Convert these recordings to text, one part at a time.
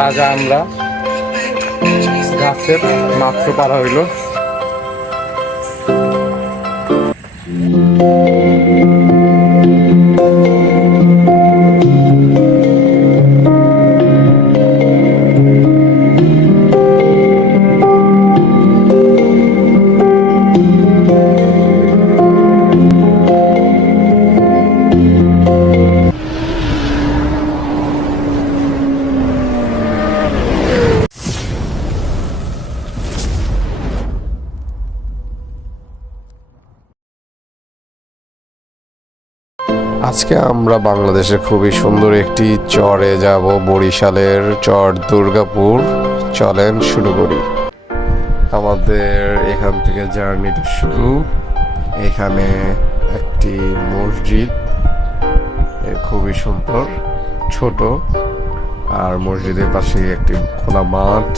তাজা আমরা গাছের মাত্র পারা হইল। আজকে আমরা বাংলাদেশের খুবই সুন্দর একটি চরে যাব, বরিশালের চর দুর্গাপুর। চলেন শুরু করি। আমাদের এখান থেকে জার্নিটা শুরু। এখানে একটি মসজিদ, খুবই সুন্দর, ছোট, আর মসজিদের পাশে একটি খোলা মাঠ।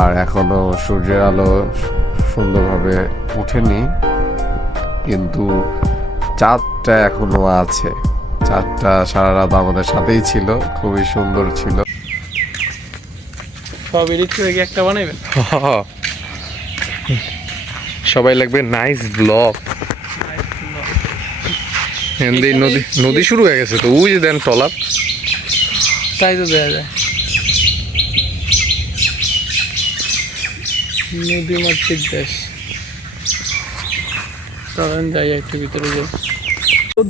আর এখনো সূর্যের আলো সুন্দরভাবে ওঠেনি, কিন্তু চাঁদটা এখনো আছে। চাঁদটা সারা রাত আমাদের সাথেই ছিল, খুবই সুন্দর ছিল। সব এডিট করে কি একটা বানাইবেন? সবাই লাগবে নাইস ব্লগ। নদী নদী শুরু হয়ে গেছে তো, ওই যে দেন টলার, তাই তো দেওয়া যায়। নদী মাতৃক দেশ। চলেন যাই একটু ভিতরে যাই।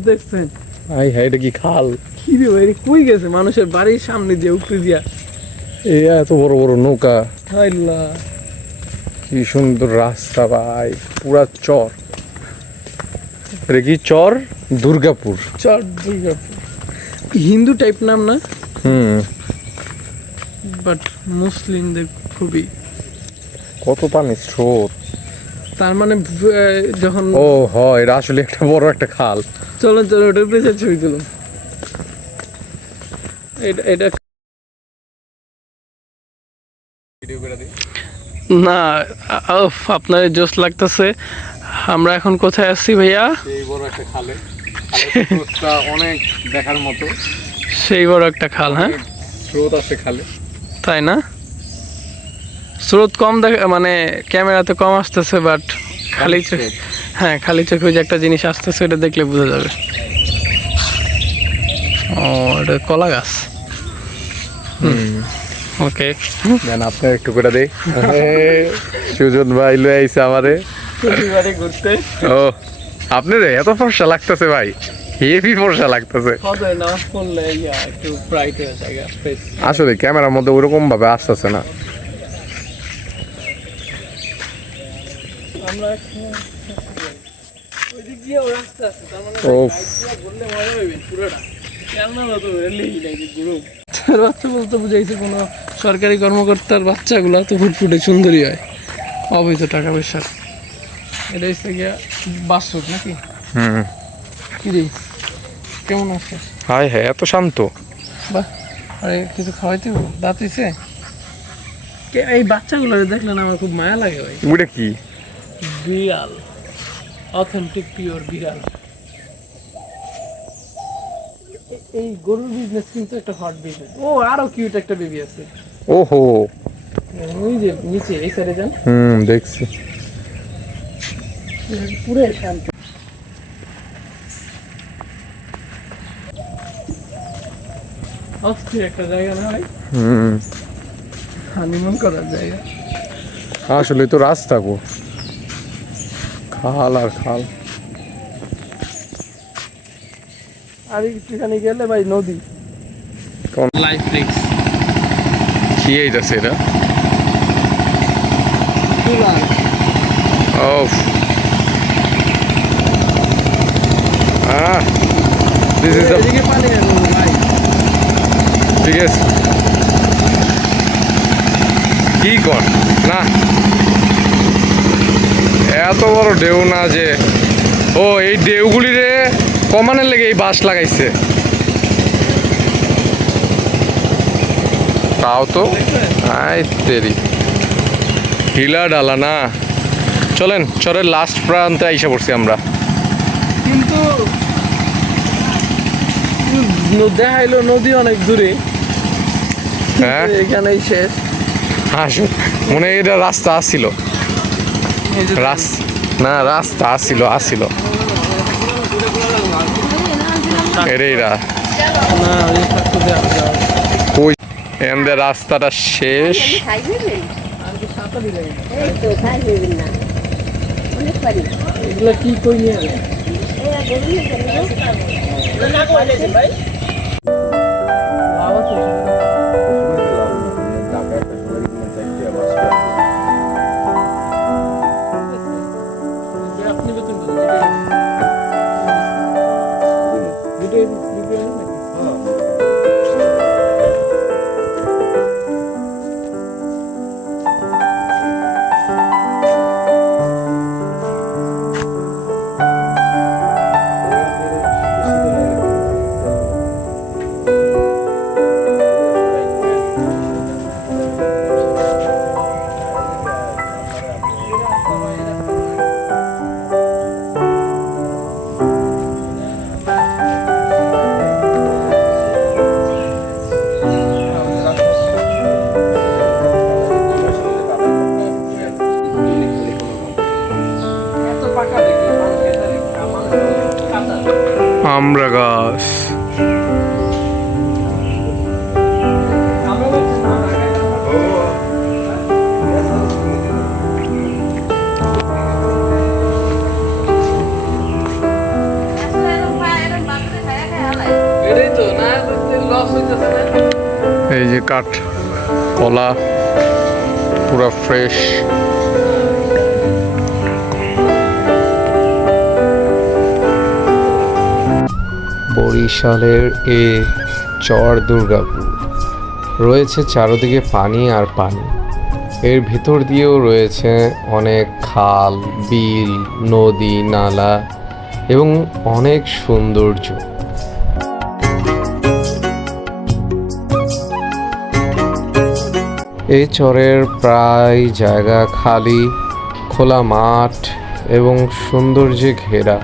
দেখছেন হাই হাই, এটা কি খাল? কি রে ভাই, কই গেছে? মানুষের বাড়ির সামনে দিয়ে উঠতে দিয়া এই এত বড় বড় নৌকা, আল্লাহ কি সুন্দর রাস্তা ভাই, পুরা চর। এটা কি চর দুর্গাপুর? চর দুর্গাপুর হিন্দু টাইপ নাম না, বাট মুসলিমদের খুবই। কত পানি স্রোত, তার মানে যখন ও হয় এটা আসলে একটা বড় একটা খাল। চলেন চলো ওটার পেছনে ছবি তুলুন। এটা না, আপনার জোশ লাগতেছে। আমরা এখন কোথায় আছি ভাইয়া? এই বড় একটা খালে, অনেক দেখার মতো। সেই বড় একটা খাল, হ্যাঁ স্রোত আছে খালে, তাই না? স্রোত কম দেখা, মানে ক্যামেরাতে কম আসতেছে, বাট খালি চোখে, হ্যাঁ খালি চোখে যে একটা জিনিস আসতেছে এটা দেখলে বোঝা যাবে। ও এটা কলা গাছ। ওকে, দেন আপনার একটু করে দেই। সুজন ভাই লয়ে আইছে আমারে ঘুরতে। ও আপনার এত ফর্সা লাগতেছে ভাই, হেভি ফর্সা লাগতেছে। আসলে ক্যামেরার মধ্যে ওরকম ভাবে আসতেছে না। বাচ্চা বলতে বুঝাইছে কোনো সরকারি কর্মকর্তার বাচ্চাগুলো তো ফুটফুটে সুন্দরী হয়, অবৈধ টাকা পয়সার। এটা হচ্ছে গিয়া বাস্তব নাকি? কি রে, কেমন আছে? হাই হ্যাঁ, এত শান্ত। বাহ, আরে কিছু খাওয়াইতে দাঁত হইছে? এই বাচ্চাগুলো দেখলেন আমার খুব মায়া লাগে ভাই। ওটা কি? বিড়াল, অথেন্টিক পিওর বিড়াল। এই গরুর বিজনেস কিন্তু একটা হট বিজনেস। ও আরো কিউট একটা বেবি আছে। ওহো, ওই যে নিচে এই সাইডে যান। দেখছি। পুরো শান্ত। অস্থির একটা জায়গা না ভাই? হানিমুন করার জায়গা। আসলে তো রাস্তা গো, খাল আর খাল। আর একটুখানি গেলে ভাই নদী। কোন লাইফ রিস্ক কি এইটাছে এটা? ওফ, দিস ইজ দ্য, এদিকে পানি ভাই। ঠিক আছে, কি কর না, এত বড় ঢেউ না যে। ও এই ঢেউগুলি রে কমানোর লেগে এই বাঁশ লাগাইছে, তাও তো আই তেরি হিলা ডালা না। চলেন চরের লাস্ট প্রান্তে আইসা পড়ছি আমরা। কিন্তু দেখাইলো নদী অনেক দূরে, হ্যাঁ এখানেই শেষ। আসো, মনে হয় এটা রাস্তা আসছিল, এই যে না রাস্তা আসছিল এটাই না, ওই থাকতে দেওয়া যাবে। ওই এমদের রাস্তাটা শেষ। এগুলো কি কই নিয়ে যাবে? লাভ আছে আপনি বেতন আমরা গাছ এটাই তো না, লস হইতেছে না। এই যে কাঠ কলা পুরা ফ্রেশ। বরিশালের এ চর দুর্গাপুর রয়েছে চারদিকে পানি আর পানি, এর ভিতর দিয়েও রয়েছে অনেক খাল, বিল, নদী, নালা এবং অনেক সৌন্দর্য। এই চরের প্রায় জায়গা খালি, খোলা মাঠ এবং সৌন্দর্যে ঘেরা।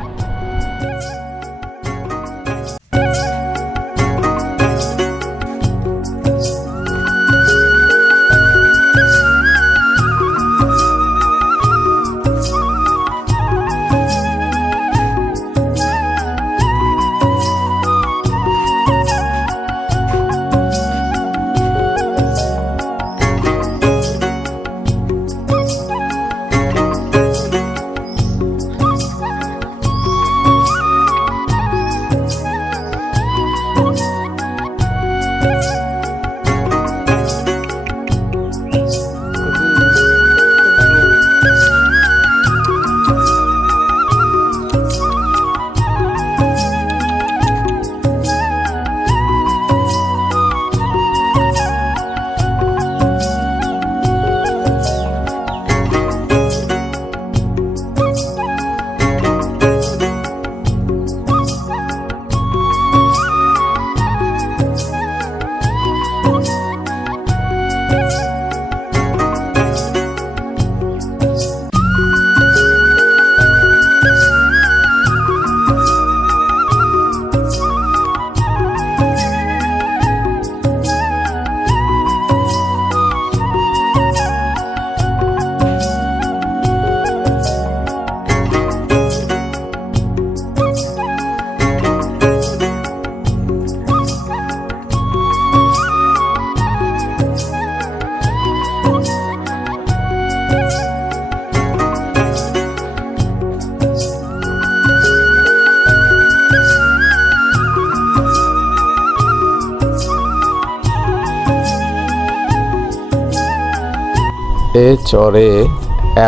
এ চরে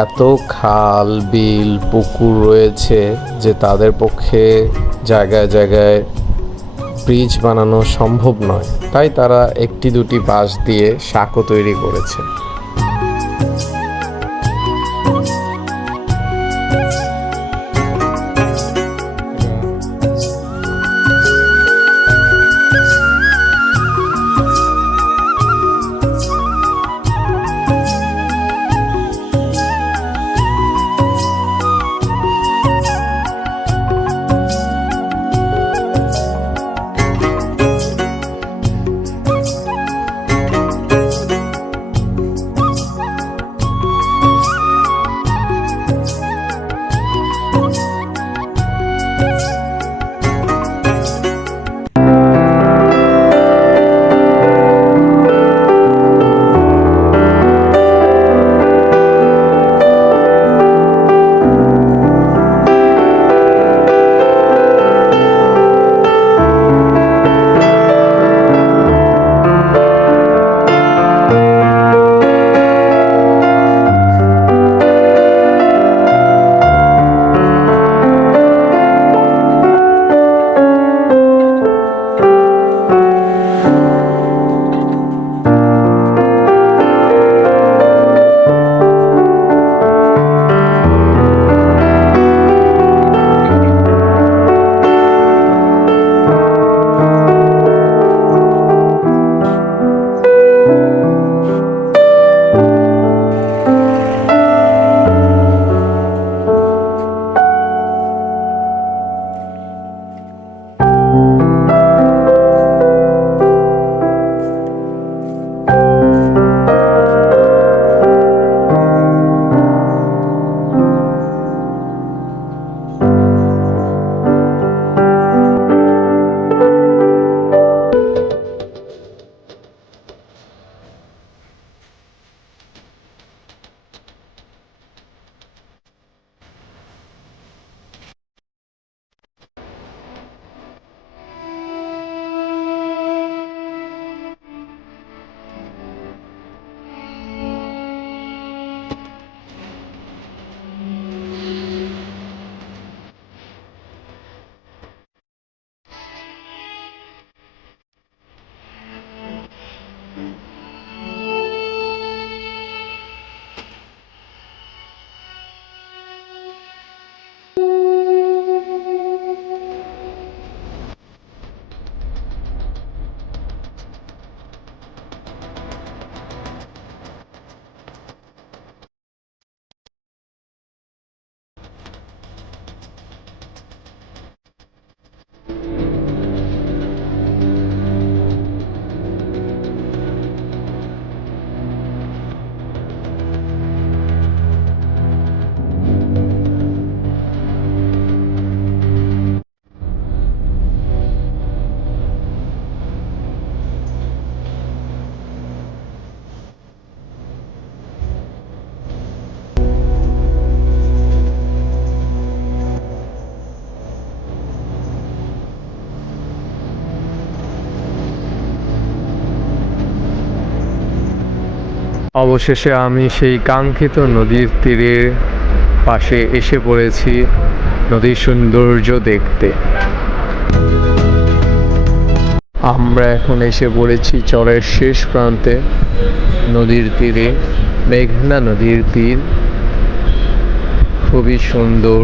এত খাল, বিল, পুকুর রয়েছে যে তাদের পক্ষে জায়গায় জায়গায় ব্রিজ বানানো সম্ভব নয়, তাই তারা একটি দুটি বাঁশ দিয়ে সাঁকো তৈরি করেছে। অবশেষে আমি সেই কাঙ্ক্ষিত নদীর তীরের পাশে এসে পড়েছি নদীর সৌন্দর্য দেখতে। আমরা এখন এসে পড়েছি চরের শেষ প্রান্তে, নদীর তীরে, মেঘনা নদীর তীর, খুবই সুন্দর।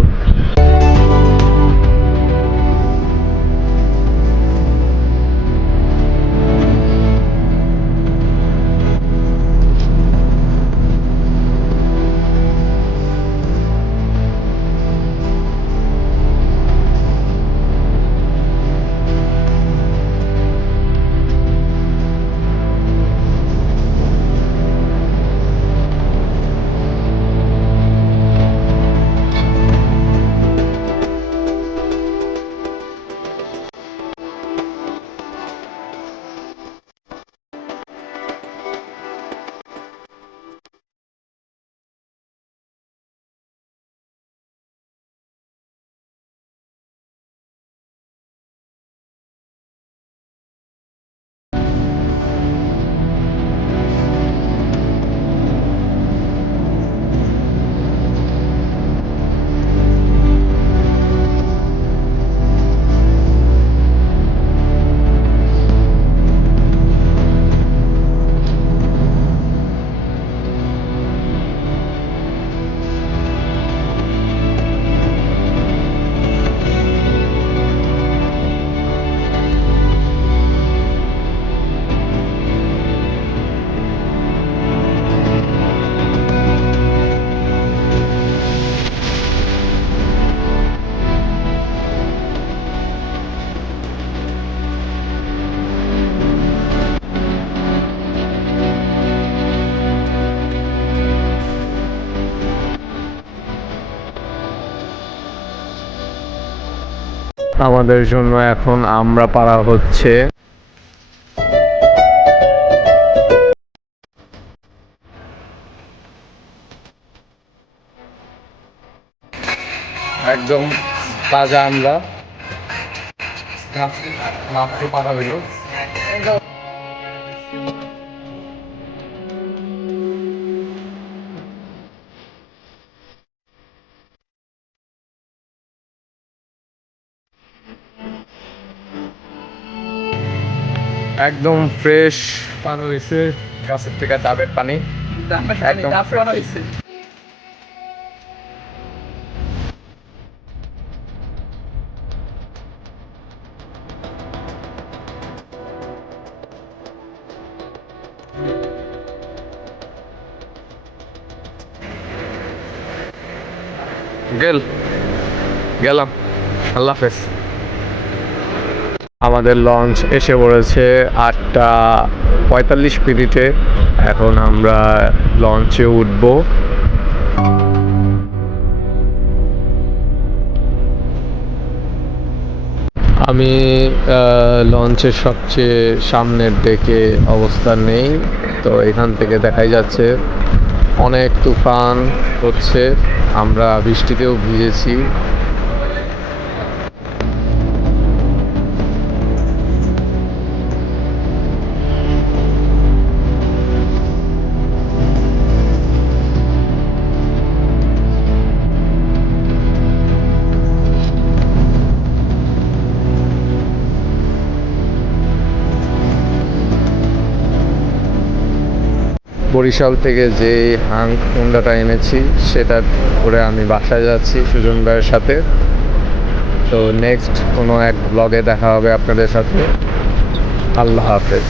আমাদের জন্য এখন আমরা পাড়া হচ্ছে। একদম তাজা আমরা মাত্র পাড়া হইল। একদম ফ্রেশ পানি হয়েছে গাছের থেকে, ডাবের পানি একদম হয়েছে। গেলাম, আল্লাহ হাফেজ। আমাদের লঞ্চ এসে পড়েছে 8:45। এখন আমরা লঞ্চে উঠবো। আমি লঞ্চের সবচেয়ে সামনের দিকে অবস্থান নেই, তো এখান থেকে দেখাই যাচ্ছে অনেক তুফান হচ্ছে, আমরা বৃষ্টিতেও ভিজেছি। বরিশাল থেকে যে হুন্ডাটা এনেছি সেটা করে আমি বাসায় যাচ্ছি সুজন ভাইয়ের সাথে। তো নেক্সট কোনো এক ব্লগে দেখা হবে আপনাদের সাথে। আল্লাহ হাফেজ।